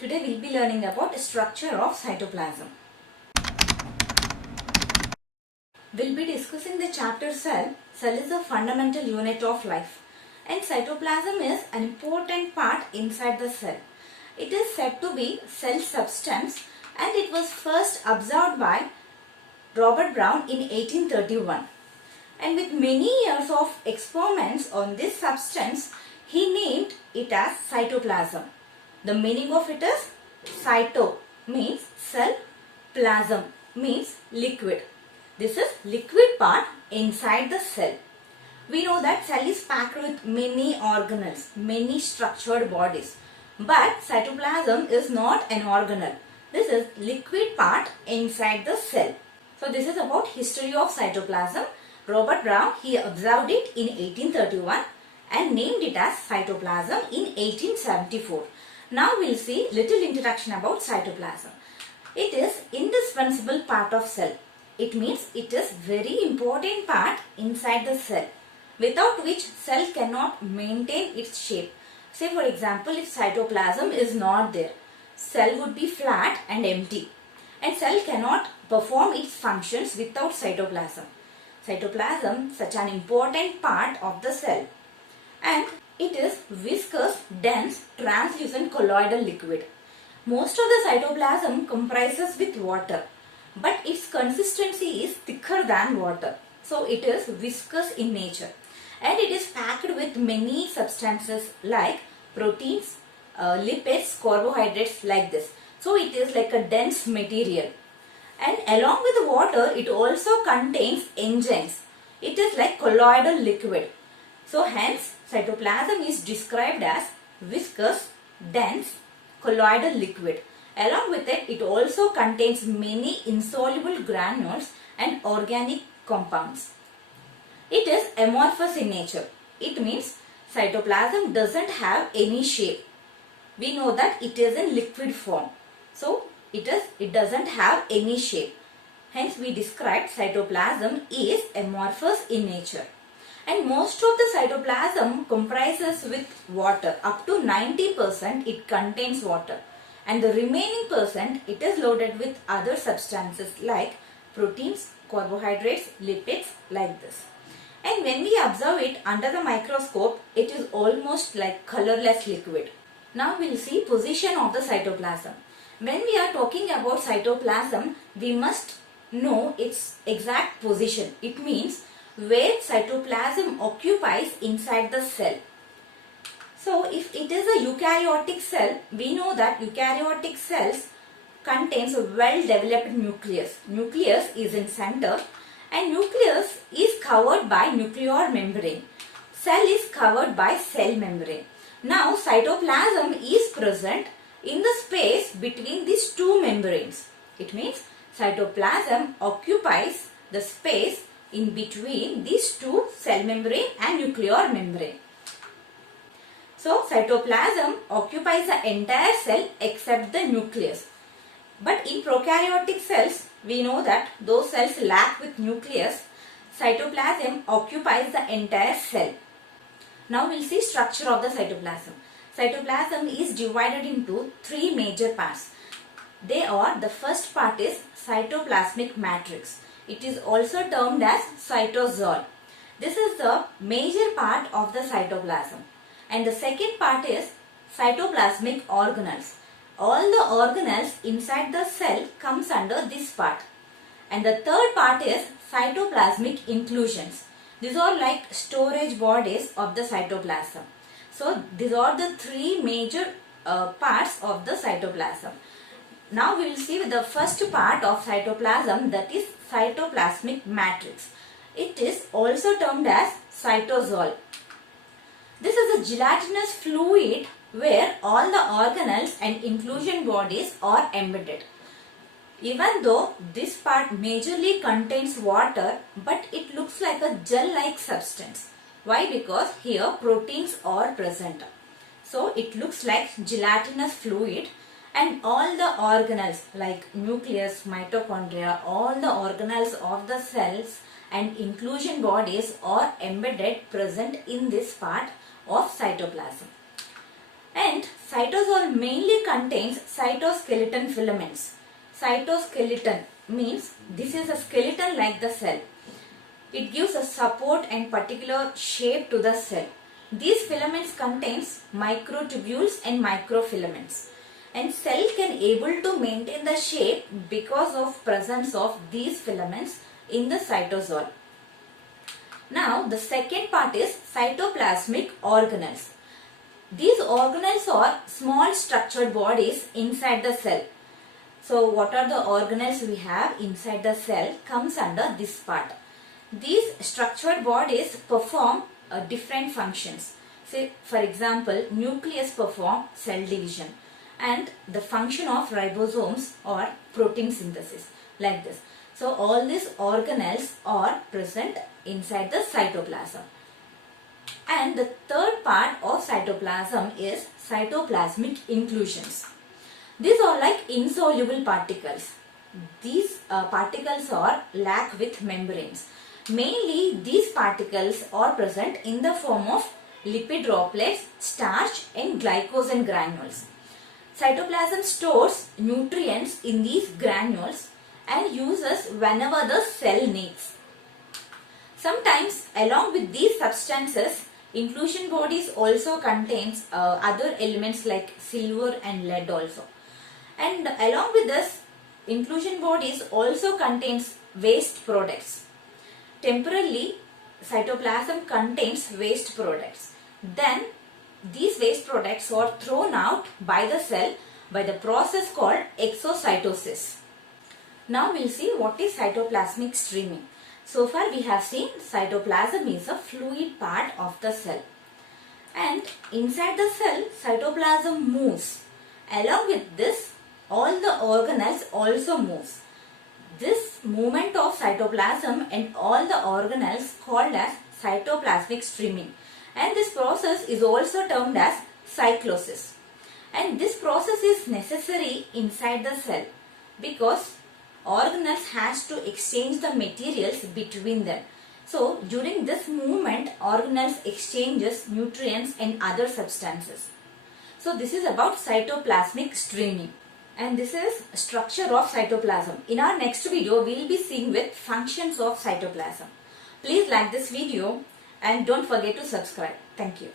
Today we will be learning about structure of cytoplasm. We will be discussing the chapter cell. Cell is a fundamental unit of life and cytoplasm is an important part inside the cell. It is said to be cell substance and it was first observed by Robert Brown in 1831. And with many years of experiments on this substance, he named it as cytoplasm. The meaning of it is cyto means cell, plasm means liquid. This is liquid part inside the cell. We know that cell is packed with many organelles, many structured bodies. But cytoplasm is not an organelle. This is liquid part inside the cell. So this is about history of cytoplasm. Robert Brown, he observed it in 1831 and named it as cytoplasm in 1874. Now we will see little introduction about cytoplasm. It is indispensable part of cell. It means it is very important part inside the cell, without which cell cannot maintain its shape. Say for example, if cytoplasm is not there, cell would be flat and empty. And cell cannot perform its functions without cytoplasm. Cytoplasm, such an important part of the cell. And it is viscous, dense, translucent colloidal liquid. Most of the cytoplasm comprises with water, but its consistency is thicker than water. So it is viscous in nature. And it is packed with many substances like proteins, lipids, carbohydrates like this. So it is like a dense material. And along with the water, it also contains enzymes. It is like colloidal liquid. So hence, cytoplasm is described as viscous, dense, colloidal liquid. Along with it, it also contains many insoluble granules and organic compounds. It is amorphous in nature. It means cytoplasm doesn't have any shape. We know that it is in liquid form. So it doesn't have any shape. Hence we described cytoplasm is amorphous in nature. And most of the cytoplasm comprises with water. Up to 90% it contains water. And the remaining percent it is loaded with other substances like proteins, carbohydrates, lipids like this. And when we observe it under the microscope, it is almost like colorless liquid. Now we will see position of the cytoplasm. When we are talking about cytoplasm, we must know its exact position. It means where cytoplasm occupies inside the cell. So if it is a eukaryotic cell, we know that eukaryotic cells contains a well-developed nucleus. Nucleus is in center and nucleus is covered by nuclear membrane. Cell is covered by cell membrane. Now cytoplasm is present in the space between these two membranes. It means cytoplasm occupies the space in between these two cell membrane and nuclear membrane. So cytoplasm occupies the entire cell except the nucleus. But in prokaryotic cells, we know that those cells lack with nucleus. Cytoplasm occupies the entire cell. Now we will see structure of the cytoplasm. Cytoplasm is divided into three major parts. They are, the first part is cytoplasmic matrix. It is also termed as cytosol. This is the major part of the cytoplasm. And the second part is cytoplasmic organelles. All the organelles inside the cell comes under this part. And the third part is cytoplasmic inclusions. These are like storage bodies of the cytoplasm. So these are the three major parts of the cytoplasm. Now we will see the first part of cytoplasm, that is cytoplasmic matrix. It is also termed as cytosol. This is a gelatinous fluid where all the organelles and inclusion bodies are embedded. Even though this part majorly contains water, but it looks like a gel-like substance. Why? Because here proteins are present. So it looks like gelatinous fluid, and all the organelles like nucleus, mitochondria, all the organelles of the cells and inclusion bodies are embedded present in this part of cytoplasm. And cytosol mainly contains cytoskeleton filaments. Cytoskeleton means this is a skeleton like the cell. It gives a support and particular shape to the cell. These filaments contains microtubules and microfilaments. And cell can able to maintain the shape because of presence of these filaments in the cytosol. Now the second part is cytoplasmic organelles. These organelles are small structured bodies inside the cell. So what are the organelles we have inside the cell comes under this part. These structured bodies perform different functions. Say for example, nucleus perform cell division and the function of ribosomes or protein synthesis like this. So all these organelles are present inside the cytoplasm. And the third part of cytoplasm is cytoplasmic inclusions. These are like insoluble particles. These particles are lack with membranes. Mainly these particles are present in the form of lipid droplets, starch and glycogen granules. Cytoplasm stores nutrients in these granules and uses whenever the cell needs. Sometimes along with these substances, inclusion bodies also contains other elements like silver and lead also. And along with this, inclusion bodies also contains waste products. Temporarily, cytoplasm contains waste products. Then these waste products are thrown out by the cell by the process called exocytosis. Now we'll see what is cytoplasmic streaming. So far we have seen cytoplasm is a fluid part of the cell. And inside the cell, cytoplasm moves. Along with this, all the organelles also moves. This movement of cytoplasm and all the organelles called as cytoplasmic streaming. And this process is also termed as cyclosis. And this process is necessary inside the cell because organelles has to exchange the materials between them. So during this movement, organelles exchanges nutrients and other substances. So this is about cytoplasmic streaming. And this is structure of cytoplasm. In our next video, we will be seeing with functions of cytoplasm. Please like this video and don't forget to subscribe. Thank you.